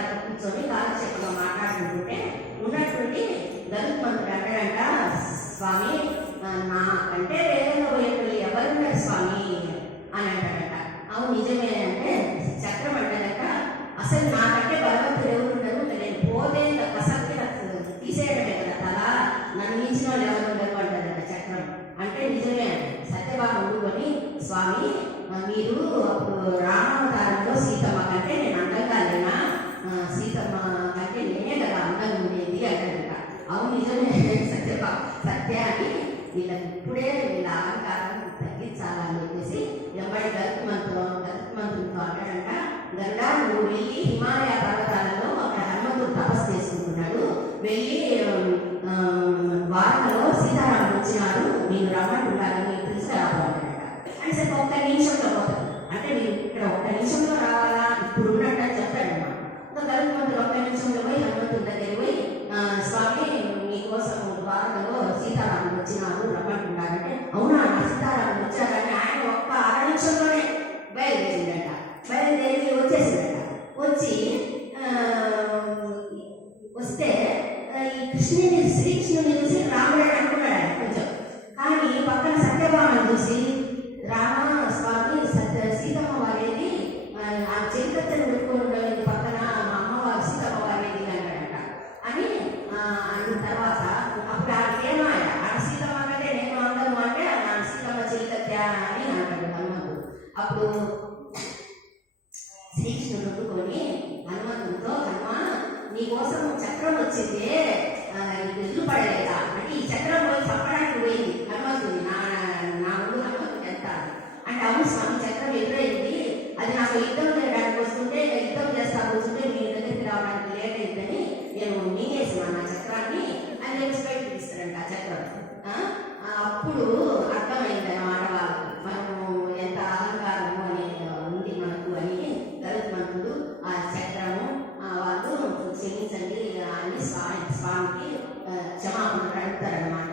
దాంట్లో కూర్చొని కాలక్షేపంగా మాట్లాడుకుంటుంటే ఉన్నటువంటి గరుత్మంతుడు అంటాడంట, స్వామి నాకంటే వేగంగా పోయేటోళ్ళు ఎవరున్నారు స్వామి అని అంటాడంట. అవును నిజమే అంటే చక్రం అంటాడంట, అసలు నాకంటే బలవంతుడు ఎవరున్నారు, నేను పోతే కసక్తి తీసేయడమే కదా తల, నన్ను మించిన వాళ్ళు ఎవరు ఉండరు అంటాడంట చక్రం. అంటే నిజమే సత్యభామ ఊరుకొని, స్వామి మీరు అప్పుడు రామావతారంలో సీతమ్మ కంటే నేను అందంగా లేనా, సీతమ్మ కంటే నేనే కదా అందంగా ఉండేది అంటాడంట. అవును నిజమే సత్య అని వీళ్ళకి ఇప్పుడే వీళ్ళ అలంకారం తగ్గించాలని చెప్పేసి ఎంబడి గరుత్మంతుడితో అంటాడంట, గరుడా నువ్వు వెళ్ళి హిమాలయ పర్వతాలలో అక్కడ హనుమంతుడు తపస్సు చేసుకుంటున్నాడు, వెళ్ళి వారంలో సీతారాముడు వచ్చినారు మీరు రమ్మంటున్నారని తీసుకురావాలంట. అంటే సరే ఒక్క నిమిషంలో పోతాడు, అంటే మీరు ఇక్కడ ఒక్క నిమిషంలో రావాలా ఇప్పుడు ఉన్నట్టు అని చెప్తాడమ్మా. ఇంకా గరుత్మంతుడు ఒక్క నిమిషంలో పోయి హనుమంతుడి దగ్గర పోయి, స్వామి మీకోసం ద్వారకలో సీతారాముడు వచ్చినారు రమ్మంటున్నారంటే, అవునా నా సీతారాముడు వచ్చారని ఆయన ఒక్క అర నిమిషంలోనే బయలుదేరిందట. బయలుదేరి వచ్చేసిందట. వచ్చి వస్తే ఈ శ్రీకృష్ణుని చూసి రాముడు అనుకున్నాడు కొంచెం, కానీ పక్కన సత్యభామను చూసి రామ స్వామి సీతమ్మ వారేది ఆ చరిత్రను పెట్టుకుని పక్కన మా అమ్మవారు సీతమ్మ వారేది అన్నాడట. అని అన్న తర్వాత అప్పుడు ఆడకేమాయ ఆడ సీతమ్మ కంటే నేను అందము అంటే నా సీతమ్మ చరిత్ర అని అంటాడు హనుమంతుడు. అప్పుడు శ్రీకృష్ణుడు వండుకొని హనుమంతుడితో, హనుమ నీకోసం చక్రం వచ్చింది ఇల్లు పడలేదా అంటే, ఈ చక్రం పోయి చెప్పడానికి పోయింది హనుమంతుడి నా ఊరు హనుమంతుడు ఎంత అంటే, అవును స్వామి చక్రం ఎదురైంది, అది నాకు యుద్ధం చేయడానికి వస్తుంటే యుద్ధం చేస్తా కూర్చుంటే మీ దగ్గరికి రావడానికి లేట్ అయిందని నేను మింగేసాను నా చక్రాన్ని అని చెప్పి బయట తీస్తారంట ఆ చక్రం. అప్పుడు అర్థమైంది అన్నమాట వాళ్ళకు మనము ఎంత అలంకారము అనేది ఉంది మనకు అని. గరుత్మంతుడు ఆ చక్రము వాళ్ళు క్షమించండి అని స్వామికి క్షమాపణ అడుగుతారనమాట.